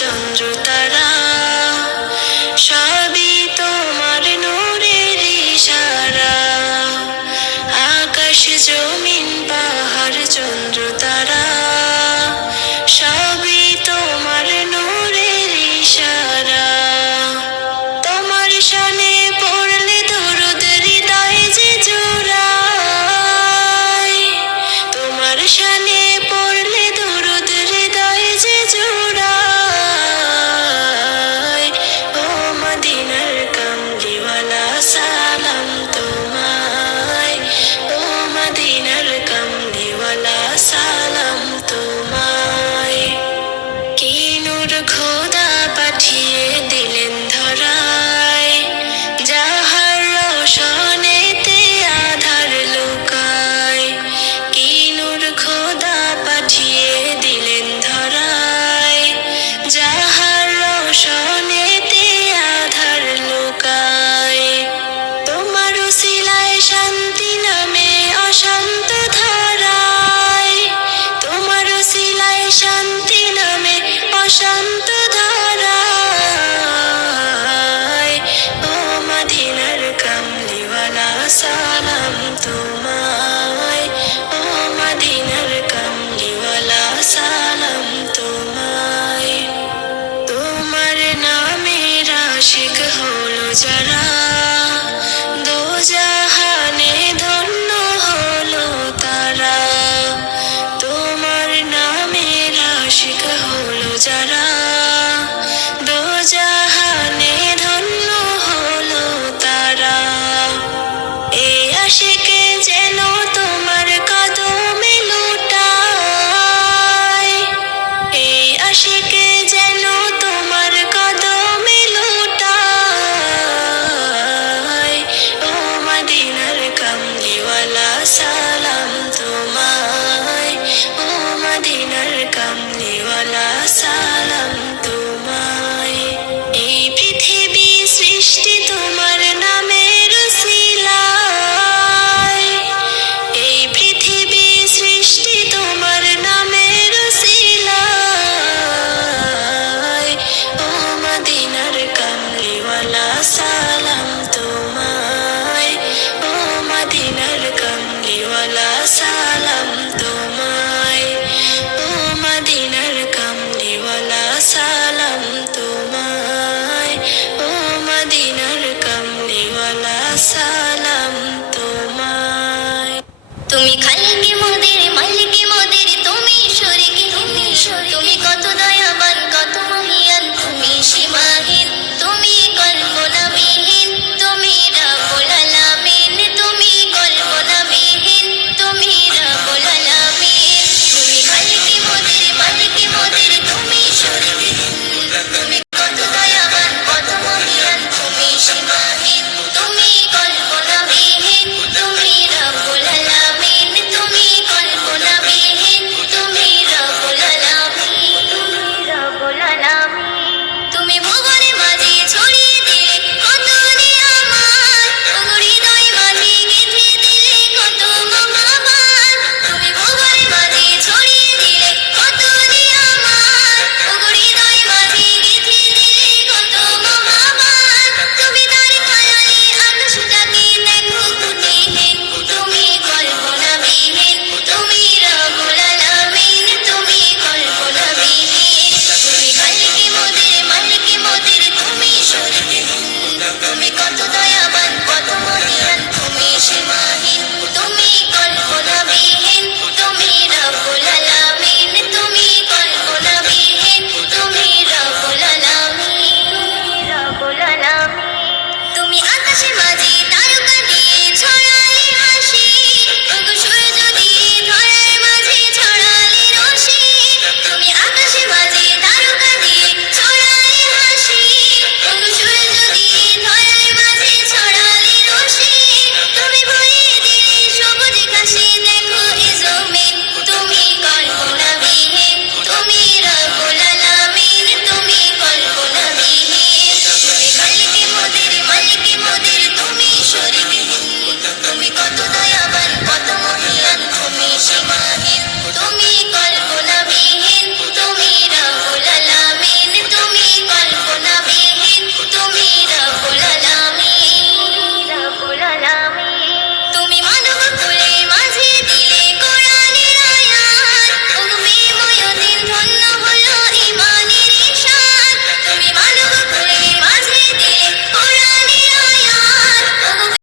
চন্দ্র তারা সবই তোমার নূরের ইশারা। আকাশ জমিন পাহাড় চন্দ্র তারা সবই তোমার নূরের ইশারা। তোমার শানে পড়লে দরুদ হৃদয় যে জোড়ায়, তোমার শানে পড়লে দরুদ হৃদয় যে জোড়ায়। ও মদিনার কামলিওয়ালা সালাম তোমায়, ও মদিনার কামলিওয়ালা সালাম তোমায়। কি নূর খোদা পাঠিয়ে দিলেন ধরায়, যাহার রোশনেতে আধার লুকায়। কি নূর খোদা পাঠিয়ে দিলেন ধরায়, যাহার রোশনেতে আধার লুকায়। তোমার উসিলায় শান্তি নামে অশান্ত ধারায়, তোমার উসিলায় শান্তি নামে অশান্ত ধারায়। ও মদিনার কামলিওয়ালা সালাম তোমায়, ও মদিনার কামলিওয়ালা সালাম তোমায়। তোমার নামের আশিক হলো যারা, দোজাহানে ধন্য হলো তারা। তোমার নামের আশিক হলো যারা, দোজাহানে ধন্য হলো তারা। এই আশিকে যেন তোমার কদমে লুটায়, এই আশিকে যেন তোমার কদমে লুটায়। ও মদিনার কামলিওয়ালা সালাম তোমায়, ও মদিনার কামলিওয়ালা সালাম তোমায়। এই পৃথিবী সৃষ্টি তোমার নামের উসিলায়, এই পৃথিবী সৃষ্টি তোমার নামের উসিলায়। ও মদিনার কামলিওয়ালা সালাম তোমায়, ও মদিনার কামলিওয়ালা সালাম তোমায়, ও মদিনার কামলিওয়ালা সালাম তোমায়, ও মদিনার কামলিওয়ালা সালাম।